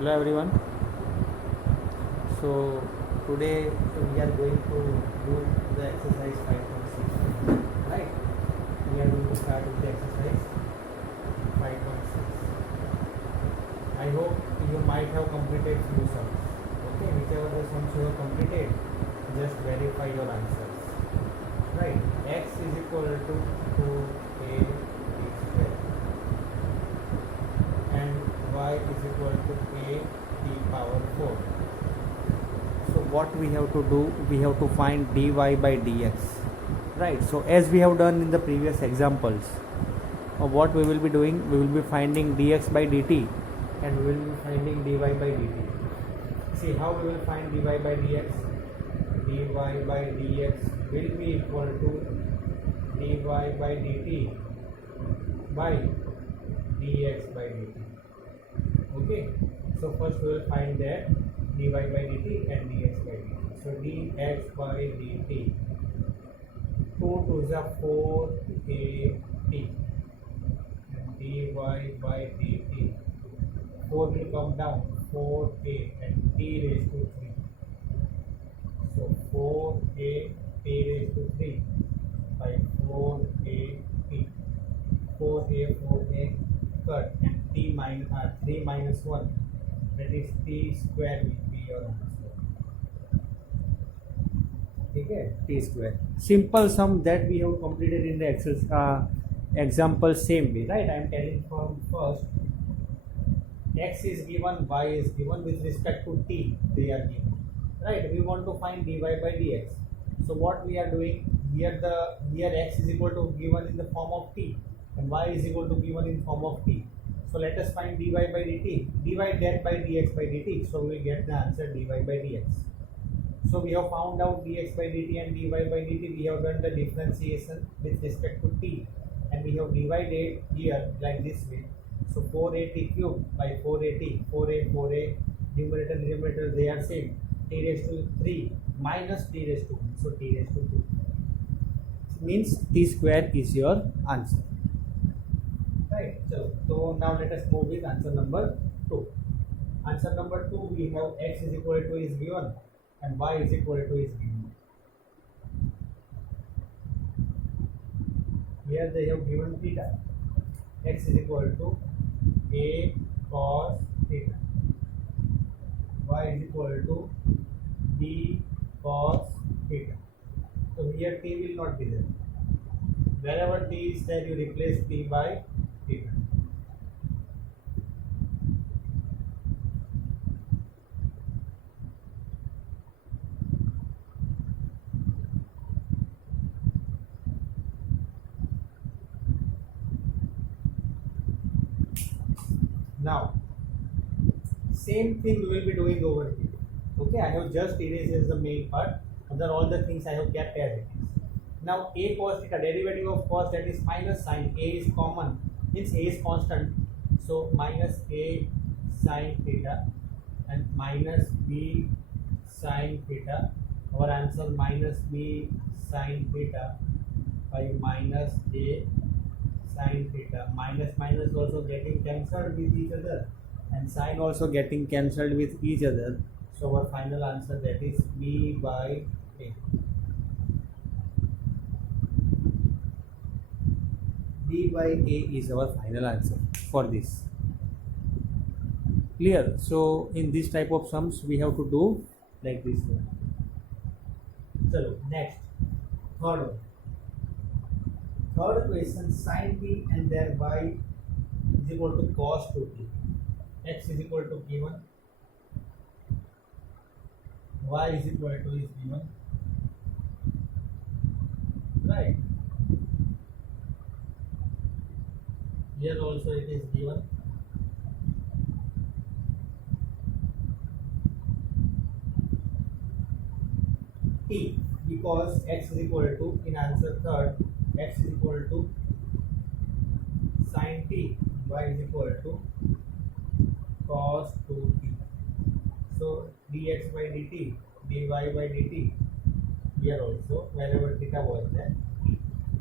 Hello everyone. So today we are going to do the exercise 5.6. Right? We are going to start with the exercise 5.6. I hope you might have completed few sums. Okay, whichever the sums you have completed, just verify your answers. Right? X is equal to 2a t square and y is equal to a t power 4. So what we have to do, we have to find dy by dx, right? So as we have done in the previous examples, what we will be doing, we will be finding dx by dt and we will be finding dy by dt. See how we will find dy by dx. Dy by dx will be equal to dy by dt by dx by dt. Okay, so first we will find that dy by dt and dx by dt. So dx by dt, 2 to the 4at and dy by dt, 4 will come down, 4a and t raised to 3. So 4a t raised to 3 by 4at, 4a cut and 3 minus 1, that is t square will be your answer. Okay, t square. Simple sum that we have completed in the example same way, right? I am telling from first. X is given, y is given with respect to t, they are given. Right? We want to find dy by dx. So what we are doing here, here x is equal to given in the form of t and y is equal to given in form of t. So let us find dy by dt. Divide that by dx by dt. So we will get the answer dy by dx. So we have found out dx by dt and dy by dt. We have done the differentiation with respect to t and we have divided here like this way. So 4at cube by 4at, 4a, numerator and denominator they are same. T raised to 3 minus t raised to 1. So t raised to 2 means t square is your answer. Right. So now let us move with answer number 2. Answer number 2, we have x is equal to is given and y is equal to is given. Here they have given theta. X is equal to a cos theta. Y is equal to b cos theta. So here t will not be there. Wherever t is there, you replace t by theta. Now, same thing we will be doing over here. Okay, I have just erased as the main part. Other all the things I have kept as it is. Now, a cos theta, derivative of cos, that is minus sign. A is common, means a is constant. So minus a sin theta and minus b sin theta. Our answer minus b sin theta by minus a sin theta. Minus minus also getting cancelled with each other and sine also getting cancelled with each other. So our final answer, that is b by a. b by a is our final answer for this. Clear? So in this type of sums we have to do like this one. So next, third one. Third question, sin t and their y is equal to cos 2t. X is equal to given, y is equal to is given, right? Here also it is given. T, because x is equal to, in answer third, x is equal to sin t, y is equal to cos 2t. So dx by dt, dy by dt, here also wherever theta was there,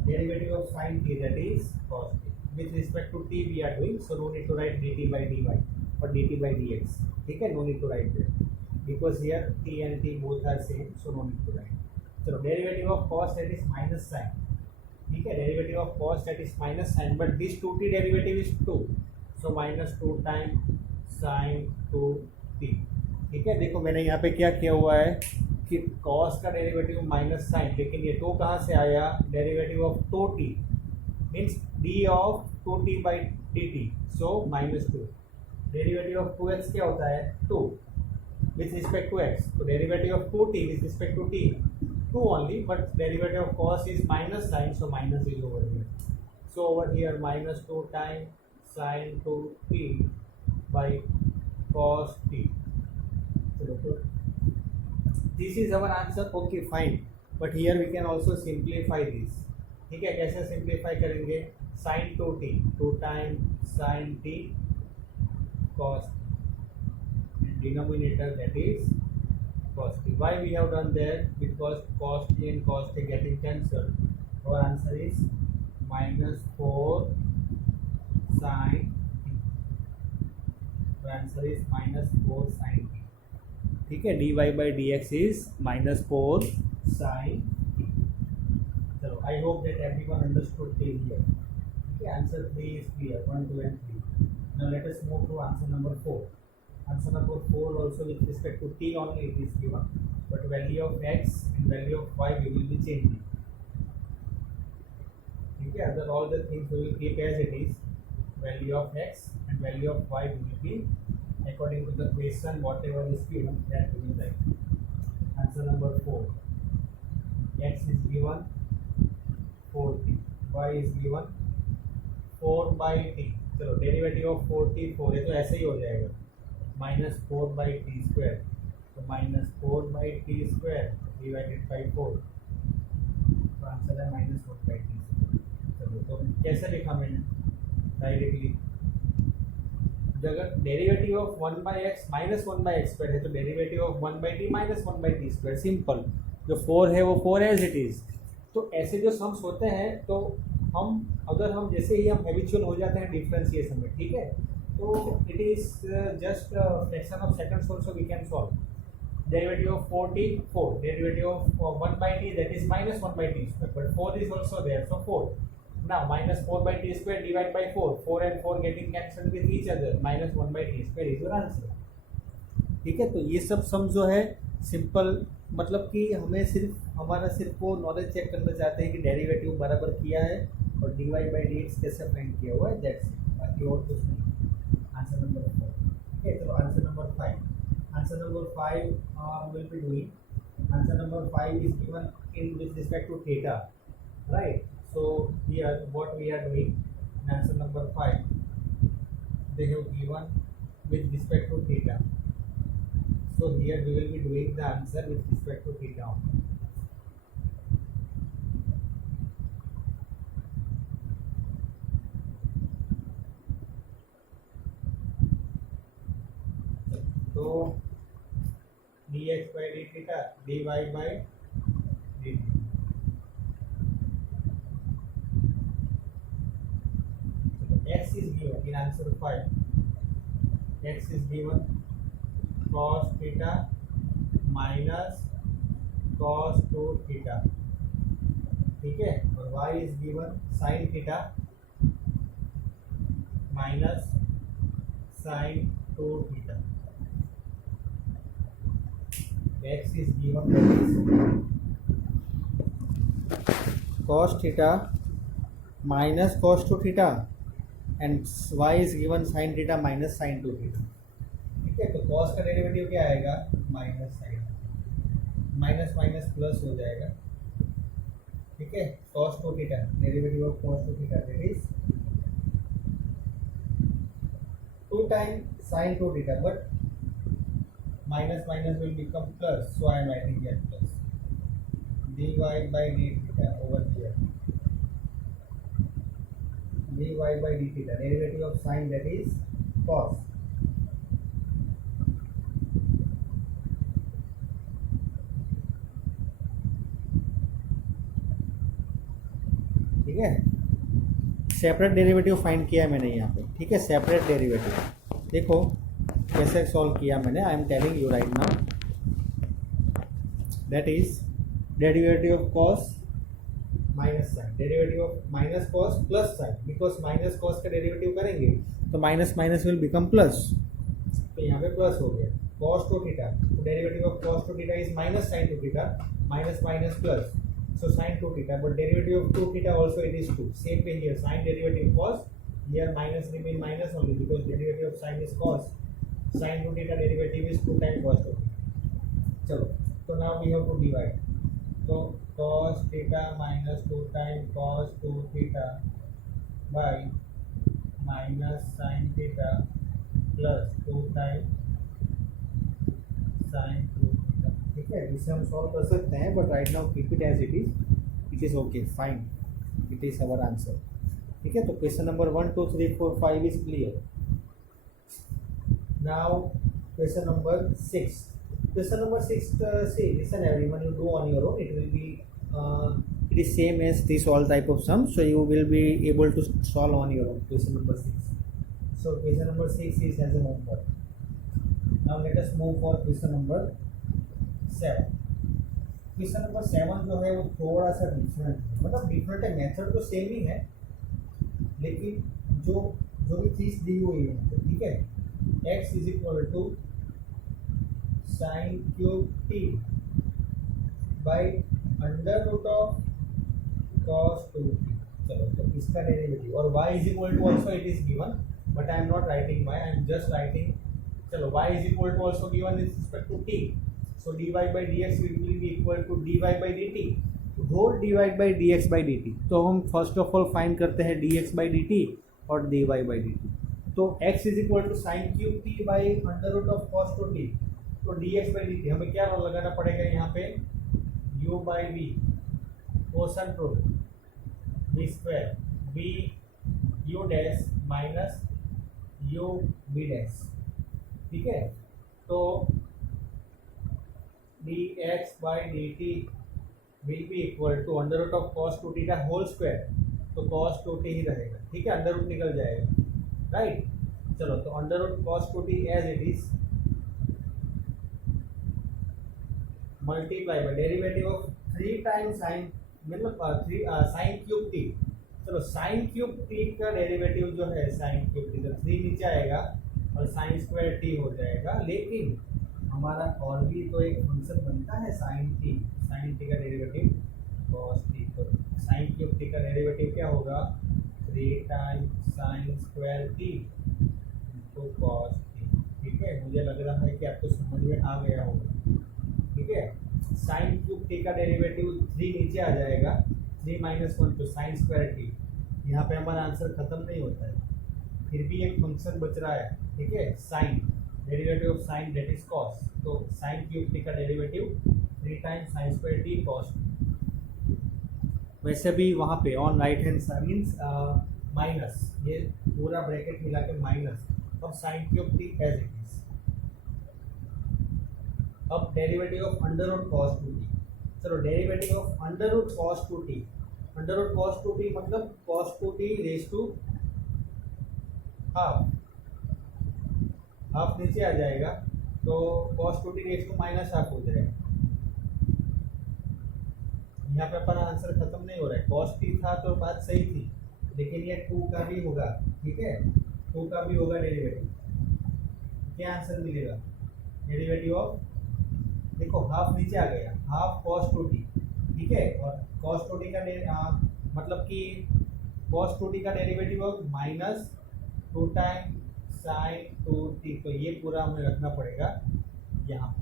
derivative of sin t, that is cos t. With respect to t we are doing, so no need to write dt by dy. और dt by dx. ठीक है, no need to write there because here t and t both are same, so no need to write. So derivative of cos that is minus sin. ठीक है, derivative of cos that is minus sin, but this 2t derivative is 2, so minus 2 times sin 2t. ठीक है, देखो मैंने यहाँ पे क्या किया हुआ है कि cos का डेरिवेटिव माइनस साइन, लेकिन ये 2 कहाँ से आया, derivative of 2t means d of 2t by dt, so minus 2. Derivative of 2x क्या होता है, 2 with respect to x, so derivative of 2t with respect to t 2 only, but derivative of cos is minus sin, so minus is over here. So over here minus 2 times sin 2t by cos t. So this is our answer. Okay, fine, but here we can also simplify this. ठीक है, कैसे simplify करेंगे, sin 2t 2 times sin t cos and denominator that is cos t. Why we have done that, because cos t and cos t getting cancelled, our answer is minus 4 sin t. Our answer is minus 4 sin t. ठीक है, dy by dx is minus 4 sin t. चलो, I hope that everyone understood till here. Okay, answer 3 is clear, 1, 2 and 3. Now let us move to answer number 4. Answer number 4 also with respect to t only it is given, but value of x and value of y we will be changing. Okay, other all the things we will keep as it is. Value of x and value of y will be according to the question whatever is given that we will write. Answer number 4. X is given 4t, y is given 4 by t. चलो derivative of 4t 4 है तो ऐसे ही हो जाएगा, minus 4 by t square, तो minus 4 by t square divided by 4, तो answer है minus 4 by t square. चलो, तो कैसे लिखा मैंने डायरेक्टली, अगर derivative of 1 by x minus 1 by x square है तो derivative of 1 by T minus 1 by t square, simple. जो 4 है वो 4 एज इट इज़. तो ऐसे जो सम्स होते हैं तो अगर हम जैसे ही हम हैबिचुअल हो जाते हैं डिफरेंशिएशन में, ठीक है, तो it is just fraction of seconds also we can solve. Derivative of 4t 4, derivative of 1 by t that is minus 1 by t square, but 4 is also there, so 4. Now minus 4 by t square divide by 4, 4 and 4 getting cancelled with each other, minus 1 by t square is your answer. ठीक है, तो ये सब सम जो है simple, मतलब कि हमें सिर्फ वो नॉलेज चेक करना चाहते हैं कि डेरिवेटिव बराबर किया है और dy बाई dx कैसे फाइंड किया हुआ है, दैट्स इट, बाकी और कुछ नहीं. Answer number 4. ठीक है, चलो answer number 5. Answer number 5 will be doing. Answer number 5 is given in with respect to theta, right. So here what we are doing in answer number 5, they have given with respect to theta. So here we will be doing the answer with respect to theta only. So dx by d theta, dy by dt. X is given in answer 5. X is given cos theta minus cos 2 theta, ठीक है, और y is given sin theta minus sin 2 theta. x is given cos theta minus cos 2 theta and y is given sin theta minus sin 2 theta. ठीक है, तो cos का derivative क्या आएगा, minus sine, minus minus plus हो जाएगा. ठीक है, cos 2 थीटा, डेरिवेटिव ऑफ cos 2 थीटा that is 2 times sin 2 theta, but minus minus will become plus, so I am writing here plus. dy by d theta over here, dy by d theta, derivative of sin that is cos. ठीक है, separate derivative find किया है मैंने यहाँ पे. ठीक है, separate derivative देखो, कैसे सॉल्व किया मैंने, I am telling you right now, that is derivative of cos minus sine, derivative of minus cos plus sine, because minus cos का डेरिवेटिव करेंगे तो minus minus will become plus, तो यहाँ पे प्लस हो गया cos टू थीटा, तो derivative of cos two theta is minus sine two theta, minus minus plus, so sin 2 theta, but derivative of 2 theta also it is 2, same thing here, sin derivative cos, here minus remain minus only because derivative of sin is cos, sin 2 theta derivative is 2 times cos 2 theta. चलो, so now we have to divide, so cos theta minus 2 times cos 2 theta by minus sin theta plus 2 times sin 2 theta, ठीक है, इसे हम solve कर सकते हैं, but right now keep it as it is okay fine, it is our answer, ठीक है। तो question number 1 2 3 4 5 is clear. Now question number 6, question number 6, see listen everyone, you do on your own, it will be it is same as this all type of sum, so you will be able to solve on your own question number 6. So question number 6 is as a homework. Now let us move for question number 7. Question number 7 जो है वो थोड़ा सा different है, मतलब different है, method तो same ही है, लेकिन जो भी चीज़ दी हुई है, ठीक है, x is equal to sine cube t by under root of cos 2t, चलो तो इसका डेरिवेटिव, और y is equal to also it is given, but I am not writing y, I am just writing, चलो y is equal to also given is respect to t, so dy by dx will be equal to dy by dt, whole dy by dx by dt, तो हम first of all find करते हैं dx by dt और dy by dt, तो x is equal to sine cube t by under root of cos 2t, तो dx by dt हमें क्या लगाना पड़ेगा यहाँ पे, u by v कोसन root v square b u dash minus u b dash, ठीक है, तो dx by dt will be equal to under root of cos 2t का होल स्क्वायर, तो cos 2t ही रहेगा, ठीक है, अंडर रूट निकल जाएगा, राइट। चलो तो under root cos 2t as it is multiply by derivative of 3 times sine, मतलब 3 साइन क्यूब t, चलो साइन क्यूब t का डेरिवेटिव जो है साइन क्यूब t, तो 3 नीचे आएगा और साइन स्क्वायर t हो जाएगा, लेकिन हमारा और भी तो एक फंक्शन बनता है साइन टी का डेरिवेटिव कॉस टी, तो साइन क्यूब टी का डेरिवेटिव क्या होगा, 3 टाइम्स साइन स्क्वायर टी तो कॉस टी, ठीक है, मुझे लग रहा है कि आपको समझ में आ गया होगा, ठीक है। साइन क्यूब टी का डेरिवेटिव 3 नीचे आ जाएगा, 3 माइनस 1 तो साइन स्क्वायर टी, यहाँ पे हमारा आंसर खत्म नहीं होता है, फिर भी एक फंक्शन बच रहा है, ठीक है, sine, derivative of sine that is cos, तो साइन क्यूब टी का derivative 3 times sine square T cos, वैसे भी वहाँ पे on right hand side means minus, ये पूरा ब्रैकेट मिला के माइनस, अब sine cube T as it is, अब derivative of under root cos 2t, चलो derivative of under root cos 2t, under root cos 2t मतलब cos 2t raise to half, half नीचे आ जाएगा, तो cos 2t raise to minus half हो जाएगा, यहाँ पे अपना आंसर खत्म नहीं हो रहा है, cos t था तो बात सही थी, लेकिन ये 2 का भी होगा, ठीक है, 2 का भी होगा डेरिवेटिव, क्या आंसर मिलेगा, डेरिवेटिव ऑफ, देखो हाफ नीचे आ गया, हाफ cos 2t, ठीक है, और cos 2t का मतलब कि cos 2t का derivative of minus 2 time sine 2t, तो ये पूरा हमें रखना पड़ेगा यहाँ,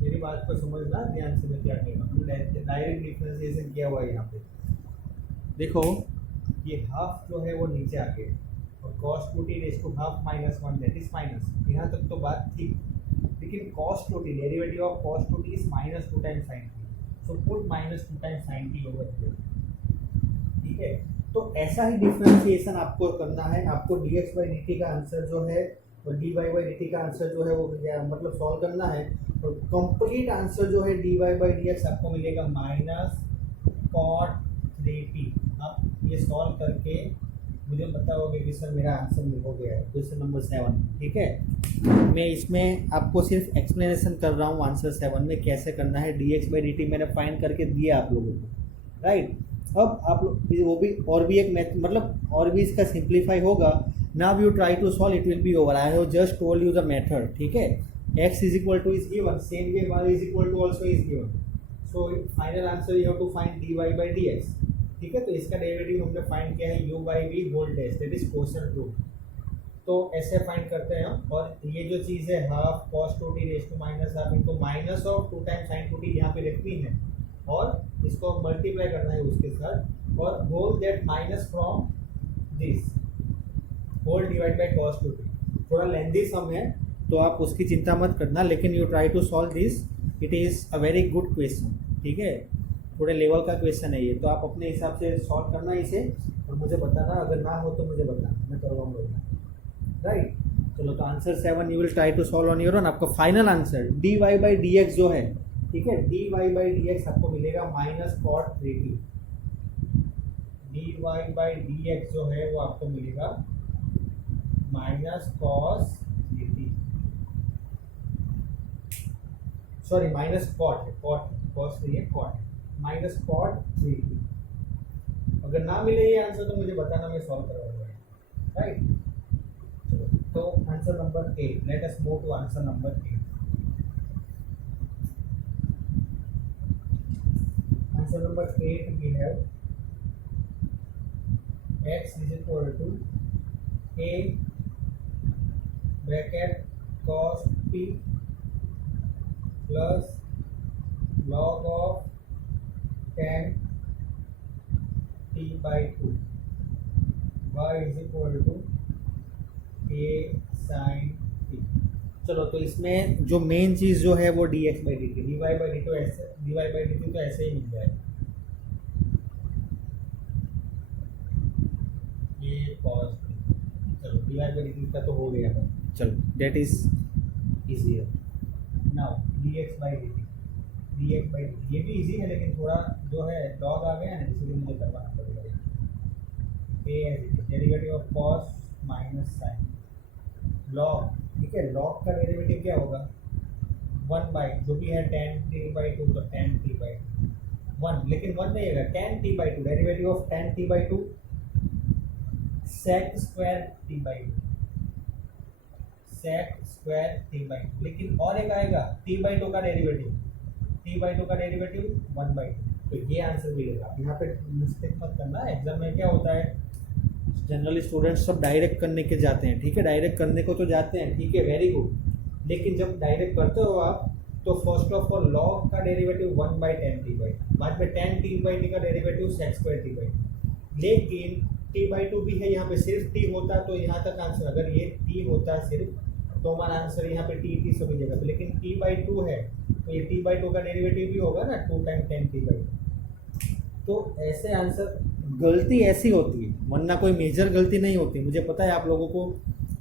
मेरी बात को समझना ध्यान से, मैं क्या कह रहा हूँ, डायरेक्ट डिफरेंशिएशन किया हुआ है यहाँ पे, देखो ये हाफ जो है वो नीचे आ गया, और cos 2t raise to half minus 1 that is minus, यहाँ तक तो बात थी, लेकिन cos 2t derivative of cos 2t is minus 2 times sin t, so put minus 2 times sin t over here, ठीक है, तो ऐसा ही डिफरेंशिएशन आपको करना है, आपको dx by dt का आंसर जो है और dy by dt का आंसर जो है वो मतलब सॉल्व करना है, और कंप्लीट आंसर जो है dy by dx आपको मिलेगा माइनस cot 3t, आप ये सॉल्व करके मुझे पता होगा कि सर मेरा आंसर हो गया है, क्वेश्चन नंबर 7, ठीक है। मैं इसमें आपको सिर्फ एक्सप्लेनेशन कर रहा हूँ आंसर 7 में कैसे करना है। dx बाई dt मैंने फाइंड करके दिया आप लोगों को, राइट। अब आप लोग वो भी और भी एक मैथ मतलब और भी इसका सिंप्लीफाई होगा। Now you try to solve, it will be over. I have just told you the method, ठीक है। x is equal to is given, same way y is equal to also is given, so final answer you have to find dy by dx, ठीक है। तो इसका derivative हमने find किया है u by v whole dash, that is quotient rule. तो ऐसे find करते हैं हम। और ये जो चीज़ है half cos 2t raise to minus half into minus of 2 times sin 2t यहाँ पे रखनी है और इसको मल्टीप्लाई करना है उसके साथ, और whole that minus from this whole divide by cos 2t। थोड़ा लेंदी सम है तो आप उसकी चिंता मत करना, लेकिन you try to solve this, it is a very good question, ठीक है। थोड़े लेवल का क्वेश्चन है ये, तो आप अपने हिसाब से सॉल्व करना इसे और मुझे बताना, अगर ना हो तो मुझे बताना, मैं करवाऊंगा, राइट। चलो तो answer 7 you will try to solve on your own. आपका final answer dy by dx जो है, ठीक है, dy बाई dx आपको मिलेगा minus cot 3t। dy by dx जो है वो आपको मिलेगा minus cos 3t, sorry minus cot है, cos नहीं है, cot माइनस cot 3t। अगर ना मिले ये आंसर तो मुझे बताना, मैं सॉल्व करवाऊंगा, राइट। तो answer number 8, let us move to answer number 8। Answer number 8 we have x is equal to a bracket cos t plus log of tan t by 2, y is equal to a sin t। चलो तो इसमें जो main चीज़ जो है वो dx by dt, dy by dt तो ऐसे, dy by dt तो ऐसे ही मिल जाएगा, ये cos t। चलो dy बाई dt का तो हो गया था, चलो that is easier. Now dx by dt, dx by dt ये भी इजी है, लेकिन थोड़ा जो है log आ गया ना, इसलिए मुझे करवाना पड़ेगा। a derivative of cos minus sign log, ठीक है। लॉग का डेरिवेटिव क्या होगा, 1 बाई जो भी है tan t बाई 2, तो tan t बाई 1, लेकिन 1 नहीं होगा, tan t by 2, derivative of tan t by 2 sec square t by 2, sec square t by 2, लेकिन और एक आएगा t बाई 2 का डेरिवेटिव, t बाई 2 का डेरिवेटिव 1 बाई 2, तो ये आंसर मिलेगा। यहाँ पे मिस्टेक मत करना, एग्जाम में क्या होता है जनरली स्टूडेंट्स सब डायरेक्ट करने के जाते हैं, ठीक है, डायरेक्ट करने को तो जाते हैं, ठीक है, वेरी गुड, लेकिन जब डायरेक्ट करते हो आप तो फर्स्ट ऑफ ऑल लॉग का derivative 1 by tan t by, बाद में tan t बाई t का derivative sec square t by, लेकिन t बाई 2 भी है यहाँ पे, सिर्फ t होता तो यहाँ तक आंसर, अगर ये t होता सिर्फ तो हमारा आंसर यहाँ पे t से मिलेगा, लेकिन t बाई 2 है तो ये t बाई 2 का डेरिवेटिव भी होगा ना 2 टाइम tan t बाई 2। तो ऐसे आंसर, गलती ऐसी होती है वरना कोई मेजर गलती नहीं होती। मुझे पता है आप लोगों को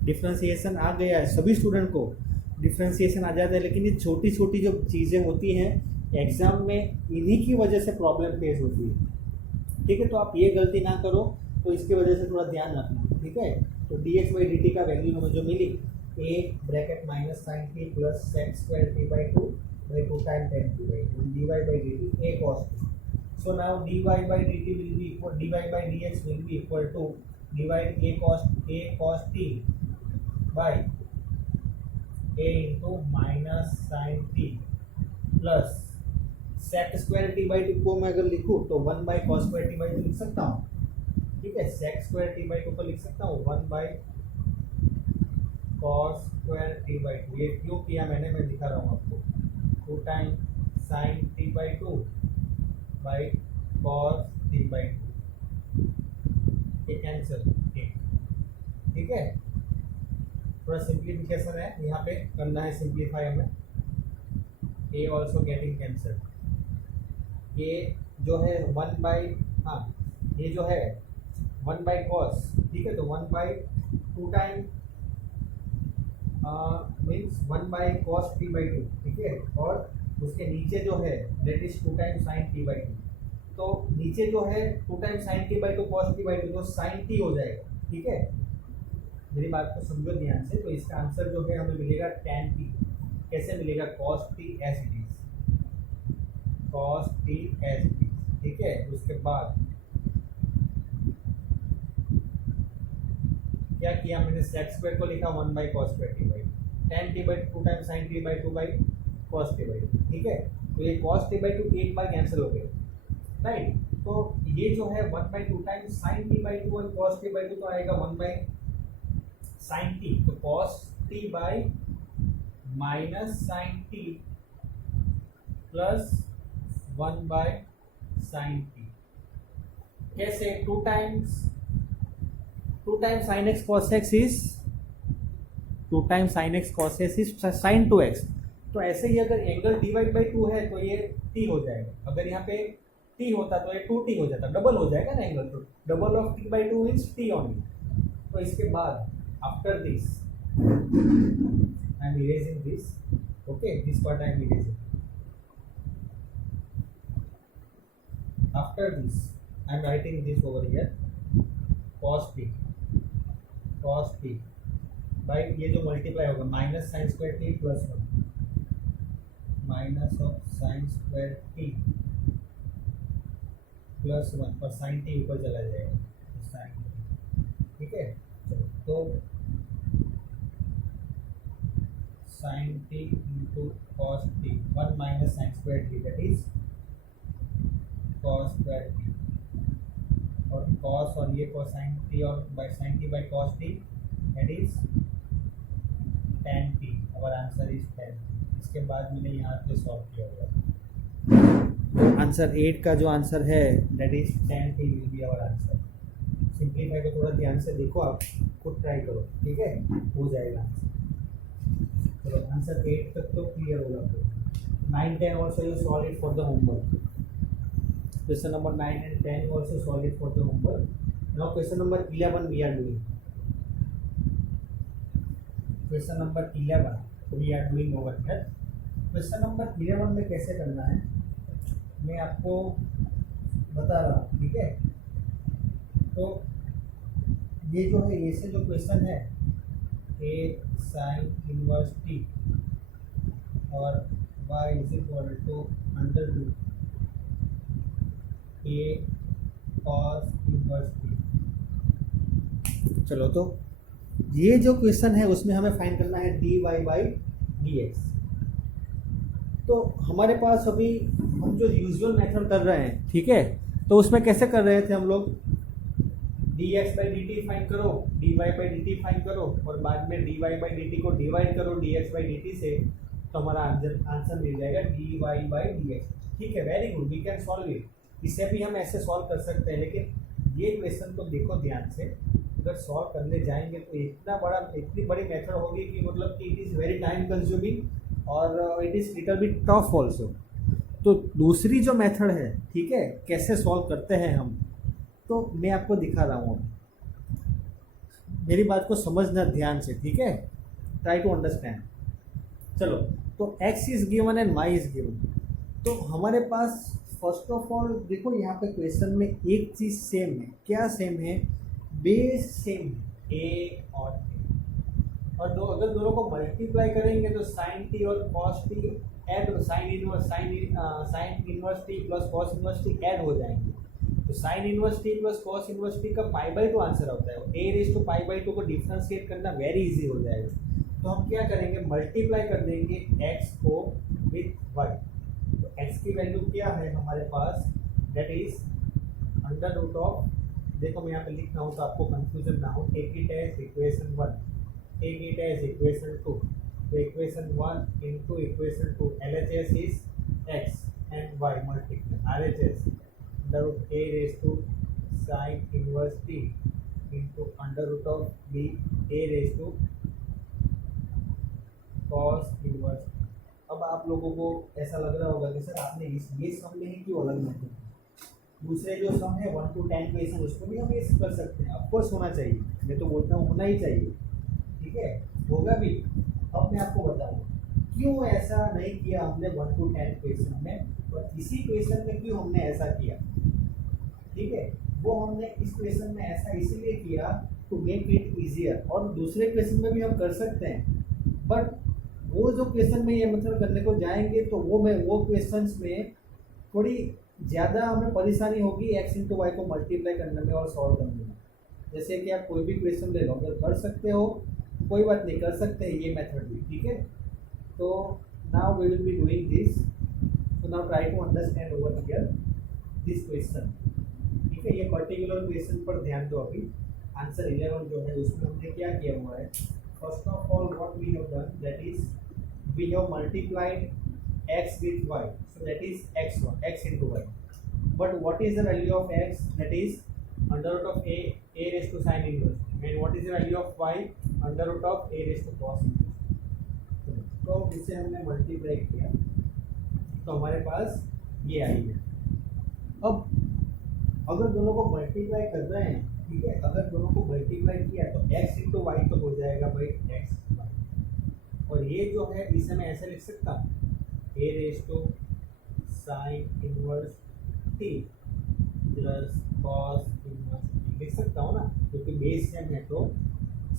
डिफ्रेंसिएशन आ गया है, सभी स्टूडेंट को डिफ्रेंसिएशन आ जाता है, लेकिन ये छोटी छोटी जो चीज़ें होती हैं एग्ज़ाम में इन्हीं की वजह से प्रॉब्लम फेस होती है, ठीक है। तो आप ये गलती ना करो, तो इसकी वजह से थोड़ा ध्यान रखना, ठीक है। तो dx बाई dt का वैल्यू हमें जो मिली a bracket minus sine t plus sec square t by 2 by 2 time tan t by 2, dy by dt a cos t। So now dy by dt will be equal, dy by dx will be equal to divide a cos t by a into minus sin t plus sec square t by 2 को मैं अगर लिखूँ तो 1 by cos square t by 2 लिख सकता हूँ, ठीक है। sec स्क्वायर t by 2 को लिख सकता हूँ 1 by cos square t by 2। ये क्यों किया मैंने, मैं दिखा रहा हूँ आपको, 2 time sin t by 2 by cos t by 2, ये कैंसिल, ठीक है। थोड़ा सिंप्लीफिकेशन है यहाँ पे करना है, सिंप्लीफाई हमें, ए ऑल्सो गेटिंग कैंसिल। ये जो है 1 बाई, हाँ ये जो है 1 बाई कॉस, ठीक है, तो 1 by 2 time means 1 by cos t by 2, ठीक है, और उसके नीचे जो है that is 2 time sine t by 2, तो नीचे जो है 2 time sine t by 2 cos t by 2, तो साइन t हो जाएगा, ठीक है, मेरी बात को समझो ध्यान से। तो इसका आंसर जो है हमें मिलेगा tan t। कैसे मिलेगा? cos t as it is, cos t as it is, ठीक है। उसके बाद क्या किया मैंने? sec स्क्वायर को लिखा 1 by cos square t by tan t by 2 time sin t by 2 by cos t by 2, ठीक है। तो ये cos t बाई 2 एक बार कैंसिल हो गए, राइट। तो ये जो है 1 by 2 time sin t by 2 और cos t बाई 2 तो आएगा 1 बाई sin t। तो cos t by minus sin t plus 1 by sin t। कैसे? 2 times sin x cos x is 2 times sin x cos x is sin 2x। तो ऐसे ही अगर angle divide by 2 है तो ये t हो जाएगा। अगर यहाँ पे t होता तो ये 2t हो जाता, डबल हो जाएगा ना एंगल। तो double of t by 2 means t only. तो इसके बाद after this I am erasing this, okay, this part I am erasing. After this I am writing this over here, cos t by ये जो multiply होगा minus sine square T plus 1 minus of sine square T plus 1 और sign T ऊपर चला जाएगा sign, ठीक है। तो sine t into cos t 1 minus sine square t that is cos square t, और कॉस और ये कोसाइन टी और by sine t by cos t that is tan t। और आंसर इज 10। इसके बाद मैंने यहाँ पे सॉल्व किया हुआ आंसर 8 का जो आंसर है that is tan t will be our answer. Simplify को थोड़ा ध्यान से देखो, आप खुद ट्राई करो, ठीक है, हो जाएगा आंसर। चलो आंसर 8 तक तो क्लियर होगा। आपको 9, 10 also you solve it for the homework. Question number 9 and 10 also solve it for the homework. Now question number 11 we are doing. Question number 11 we are doing over here. Question number 11 में कैसे करना है मैं आपको बता रहा हूँ, ठीक है। तो ये जो है, ये से जो क्वेश्चन है a sin इनवर्स t और y is equal to under root a cos inverse t। चलो, तो ये जो क्वेश्चन है उसमें हमें फाइंड करना है dy बाई dx। तो हमारे पास अभी हम जो यूजुअल मेथड कर रहे हैं, ठीक है, तो उसमें कैसे कर रहे थे हम लोग? dx बाई dt फाइंड करो, dy बाई dt फाइंड करो और बाद में dy बाई dt को डिवाइड करो dx बाई dt से, तो हमारा आंसर मिल जाएगा dy बाई dx। ठीक है, very good, we can solve it. इसे भी हम ऐसे सॉल्व कर सकते हैं, लेकिन ये क्वेश्चन को देखो ध्यान से। अगर सॉल्व करने जाएंगे तो इतनी बड़ी मेथड होगी कि मतलब कि it is very time consuming और it is little bit tough also. तो दूसरी जो मेथड है, ठीक है, कैसे सॉल्व करते हैं हम, तो मैं आपको दिखा रहा हूँ। मेरी बात को समझना ध्यान से, ठीक है, ट्राई टू अंडरस्टैंड। चलो, तो x is given and y is given. तो हमारे पास फर्स्ट ऑफ ऑल देखो, यहाँ पे क्वेश्चन में एक चीज़ सेम है। क्या सेम है? बेस सेम है, a और a। और अगर दोनों को मल्टीप्लाई करेंगे तो साइन टी और cos t add, sine inverse T plus cos inverse t add हो जाएंगे। तो साइन inverse T plus cos inverse टी का पाई बाई 2 आंसर होता है। a raise to pi by 2 को डिफ्रेंशिएट करना वेरी इजी हो जाएगा। तो हम क्या करेंगे? मल्टीप्लाई कर देंगे x को विथ y। तो x की वैल्यू क्या है हमारे पास? That is under root of, देखो मैं यहाँ पे लिख रहा हूँ तो आपको कंफ्यूजन ना हो, take it as equation 1, take it as equation 2। तो equation 1 into equation 2, LHS is x and y multiply RHS under root a raise to sine inverse t into under root of b a raise to cos inverse. अब आप लोगों को ऐसा लग रहा होगा कि सर आपने ये सम में ही क्यों अलग नहीं, दूसरे जो सम है 1 to 10 क्वेश्चन उसको भी हम ये कर सकते हैं। ऑफकोर्स होना चाहिए, मैं तो बोलता हूँ होना ही चाहिए, ठीक है, होगा भी। अब मैं आपको बताऊँ क्यों ऐसा नहीं किया हमने 1 to 10 क्वेश्चन में, और इसी क्वेश्चन में क्यों हमने ऐसा किया। ठीक है, वो हमने इस क्वेश्चन में ऐसा इसीलिए किया टू मेक इट इजियर, और दूसरे क्वेश्चन में भी हम कर सकते हैं, बट वो जो क्वेश्चन में ये मेथड करने को जाएंगे तो वो क्वेश्चंस में थोड़ी ज़्यादा हमें परेशानी होगी एक्स इंटू वाई को मल्टीप्लाई करने में और सॉल्व करने में। जैसे कि आप कोई भी क्वेश्चन ले लो, अगर कर सकते हो कोई बात नहीं, कर सकते हैं ये मेथड भी, ठीक है। तो now we will be doing this, so now try to understand over here this question, ठीक है। ये पर्टिकुलर क्वेश्चन पर ध्यान दो। अभी आंसर 11 जो है उसमें हमने क्या किया हुआ है, first of all what we have done, that is we have multiplied x with y, so that is x1 x into y, but what is the value of x, that is under root of a raised to sin inverse, and what is the value of y, under root of a raised to cos inverse। तो इसे हमने multiply किया तो हमारे पास ये आई है। अब अगर दोनों को मल्टीप्लाई कर रहे हैं, ठीक है, अगर दोनों को मल्टीप्लाई किया तो x इंटू वाई तो हो जाएगा भाई x y, और ये जो है इसे मैं ऐसे लिख सकता हूँ a raised to sin inverse t प्लस cos inverse t लिख सकता हूँ ना, क्योंकि बेस सेम है। तो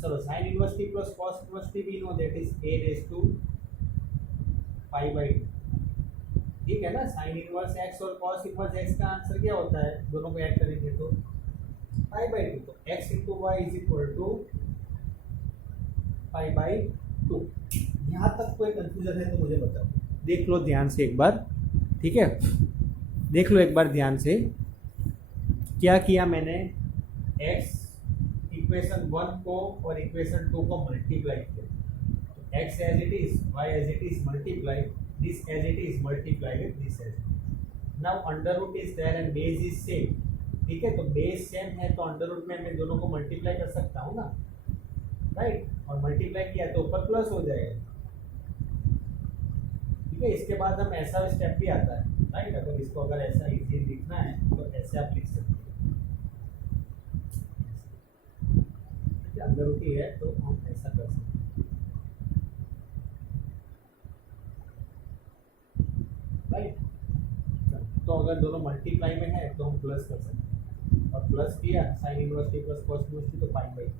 चलो sin inverse t प्लस cos inverse t भी know, that is a raised to pi by, ठीक है ना। sin इनवर्स x और cos इनवर्स x का आंसर क्या होता है, दोनों को ऐड करेंगे तो पाई बाई 2, तो x into y is equal to pi by 2। यहाँ तक कोई कंफ्यूजन है तो मुझे बताओ, देख लो ध्यान से एक बार, ठीक है, देख लो एक बार ध्यान से। क्या किया मैंने, x इक्वेशन 1 को और इक्वेशन 2 को मल्टीप्लाई किया, तो x as it is, y as it is, multiply this as it is, multiply with this as. Now under root is there and base is same, ठीक है, तो बेस सेम है तो अंडर रूट में मैं दोनों को मल्टीप्लाई कर सकता हूँ ना, राइट, और मल्टीप्लाई किया तो ऊपर प्लस हो जाएगा, ठीक है। इसके बाद हम ऐसा स्टेप भी आता है, राइट, अगर इसको अगर ऐसा इजी लिखना है तो ऐसे आप लिख सकते हैं, अंदर रूट ही है तो हम ऐसा कर सकते हैं, राइट। तो अगर दोनों मल्टीप्लाई में है तो हम प्लस कर सकते हैं, और प्लस किया sine inverse T plus cos inverse T तो pi by 2,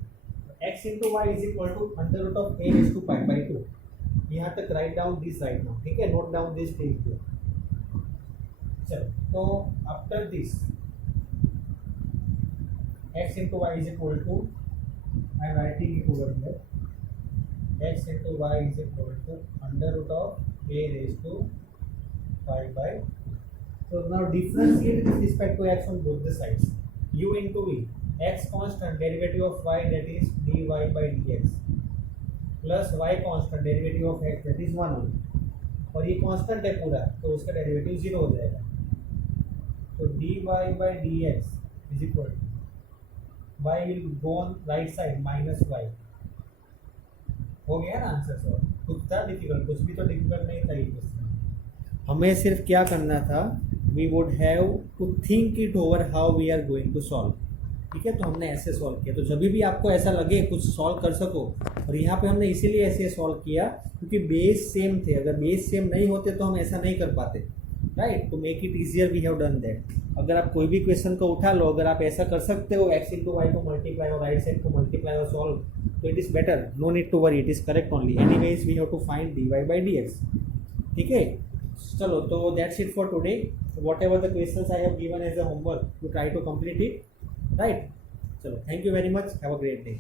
x into y is equal to under root of a raise to pi by 2। यहाँ तक right down this right now, ठीक है, note down this thing here. चलो, तो after this x into y is equal to, I am writing it over here, x into y is equal to under root of a raised to 5 by 2. So now differentiate with respect to x on both the sides, u into v, x constant, derivative of y, that is dy by dx, plus y constant, derivative of x, that is 1 only, और ये constant है पूरा तो उसका derivative 0 हो जाएगा। तो dy by dx is equal to y will go on right side minus y, हो गया ना आंसर सॉल्व। कुछ था डिफिकल्ट, कुछ भी तो डिफिकल्ट नहीं था ये क्वेश्चन, हमें सिर्फ क्या करना था, we would have to think it over how we are going to solve, ठीक है। तो हमने ऐसे सॉल्व किया, तो जब भी आपको ऐसा लगे कुछ सॉल्व कर सको, और यहाँ पे हमने इसीलिए ऐसे सॉल्व किया क्योंकि बेस सेम थे, अगर बेस सेम नहीं होते तो हम ऐसा नहीं कर पाते, right. To make it easier we have done that. अगर आप कोई भी क्वेश्चन को उठा लो, अगर आप ऐसा कर सकते हो x इंटू वाई को मल्टीप्लाई और राइट साइड को मल्टीप्लाई और सॉल्व, तो it is better, no need to worry, it is correct only. Anyways we have to find dy by dx, ठीक है। चलो, तो that's it for today. Whatever the questions I have given as a homework, to try to complete it, right. चलो, thank you very much, have a great day.